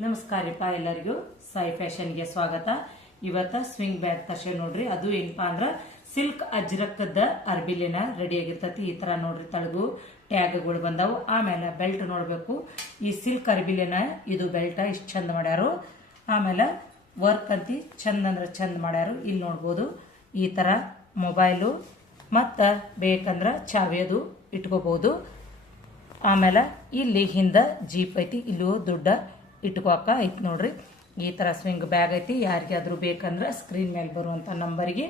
ನಮಸ್ಕಾರಪ್ಪ ಎಲ್ಲರಿಗೂ ಸಾಯಿ ಫ್ಯಾಷನ್ಗೆ ಸ್ವಾಗತ. ಇವತ್ತ ಸ್ವಿಂಗ್ ಬ್ಯಾಗ್ ತರ್ಸೆ ನೋಡ್ರಿ. ಅದು ಏನಪ್ಪಾ ಅಂದ್ರ ಸಿಲ್ಕ್ ಅಜ್ರಕದ ಅರ್ಬಿಲಿನ ರೆಡಿ ಆಗಿರ್ತತಿ. ಈ ತರ ನೋಡ್ರಿ, ತಳಗು ಟ್ಯಾಗ್ಗಳು ಬಂದಾವು. ಆಮೇಲೆ ಬೆಲ್ಟ್ ನೋಡ್ಬೇಕು. ಈ ಸಿಲ್ಕ್ ಅರ್ಬಿಲಿನ ಇದು ಬೆಲ್ಟ್ ಇಷ್ಟು ಚಂದ ಮಾಡ್ಯಾರು. ಆಮೇಲೆ ವರ್ಕ್ ಅಂತಿ ಚಂದ ಅಂದ್ರೆ ಚಂದ ಮಾಡ್ಯಾರು. ಇಲ್ಲಿ ನೋಡ್ಬೋದು ಈ ತರ ಮೊಬೈಲು ಮತ್ತ ಬೇಕಂದ್ರ ಚಾವಿಯದು ಇಟ್ಕೋಬಹುದು. ಆಮೇಲೆ ಇಲ್ಲಿ ಹಿಂದ ಜೀಪ್ ಐತಿ, ಇಲ್ಲೂ ದುಡ್ಡ ಇಟ್ಕೋಕ ಐತಿ ನೋಡ್ರಿ. ಈ ತರ ಸ್ವಿಂಗ್ ಬ್ಯಾಗ್ ಐತಿ. ಯಾರಿಗಾದ್ರೂ ಬೇಕಂದ್ರೆ ಸ್ಕ್ರೀನ್ ಮೇಲೆ ಬರುವಂತ ನಂಬರ್ಗೆ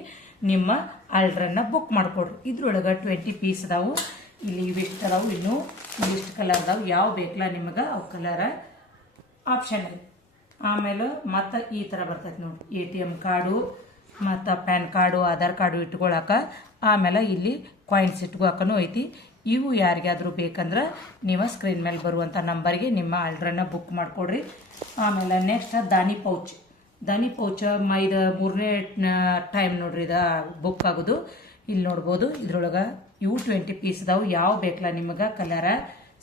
ನಿಮ್ಮ ಆರ್ಡರನ್ನ ಬುಕ್ ಮಾಡ್ಕೊಡ್ರಿ. ಇದ್ರೊಳಗೆ 20 ಪೀಸ್ ಅದಾವು. ಇಲ್ಲಿ ಇವಿಷ್ಟು ಅದಾವು, ಇನ್ನೂ ಇವಿಷ್ಟು ಕಲರ್ ಅದಾವು. ಯಾವ ಬೇಕಲ್ಲ ನಿಮಗೆ ಅವು ಕಲರ್ ಆಪ್ಷನ್ ಐತಿ. ಆಮೇಲೆ ಮತ್ತೆ ಈ ತರ ಬರ್ತೈತಿ ನೋಡಿ, ATM ಕಾರ್ಡು ಮತ್ತು ಪ್ಯಾನ್ ಕಾರ್ಡು ಆಧಾರ್ ಕಾರ್ಡು ಇಟ್ಕೊಳಕ. ಆಮೇಲೆ ಇಲ್ಲಿ ಕಾಯಿನ್ಸ್ ಇಟ್ಕೊಳಕನು ಐತಿ. ಇವು ಯಾರಿಗಾದ್ರೂ ಬೇಕಂದ್ರೆ ನೀವು ಸ್ಕ್ರೀನ್ ಮೇಲೆ ಬರುವಂಥ ನಂಬರ್ಗೆ ನಿಮ್ಮ ಆರ್ಡ್ರನ್ನ ಬುಕ್ ಮಾಡಿಕೊಡ್ರಿ. ಆಮೇಲೆ ನೆಕ್ಸ್ಟ್ ದಾನಿ ಪೌಚ್ ಮೈದ 3ನೇ ಟೈಮ್ ನೋಡ್ರಿ ಇದು ಬುಕ್ ಆಗೋದು. ಇಲ್ಲಿ ನೋಡ್ಬೋದು ಇದ್ರೊಳಗೆ ಇವು 20 ಪೀಸ್ ಅದಾವು. ಯಾವ ಬೇಕಲ್ಲ ನಿಮಗೆ ಕಲರ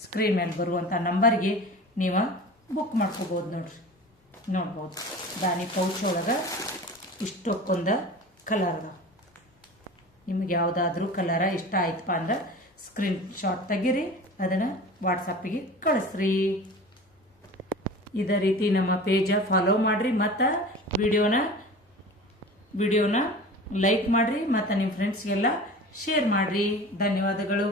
ಸ್ಕ್ರೀನ್ ಮೇಲೆ ಬರುವಂಥ ನಂಬರ್ಗೆ ನೀವು ಬುಕ್ ಮಾಡ್ಕೋಬೋದು ನೋಡ್ರಿ. ನೋಡ್ಬೋದು ದಾನಿ ಪೌಚ್ ಒಳಗೆ ಇಷ್ಟಕ್ಕೊಂದು ಕಲರ್ ಅದಾವ. ನಿಮ್ಗೆ ಯಾವುದಾದ್ರೂ ಕಲರ ಇಷ್ಟ ಆಯ್ತಪ್ಪ ಅಂದ್ರೆ ಸ್ಕ್ರೀನ್ ಶಾಟ್ ತೆಗೀರಿ, ಅದನ್ನು ವಾಟ್ಸಪ್ಪಿಗೆ ಕಳಿಸ್ರಿ. ಇದೇ ರೀತಿ ನಮ್ಮ ಪೇಜ ಫಾಲೋ ಮಾಡಿರಿ ಮತ್ತು ವಿಡಿಯೋನ ಲೈಕ್ ಮಾಡಿರಿ ಮತ್ತು ನಿಮ್ಮ ಫ್ರೆಂಡ್ಸ್ಗೆಲ್ಲ ಶೇರ್ ಮಾಡಿರಿ. ಧನ್ಯವಾದಗಳು.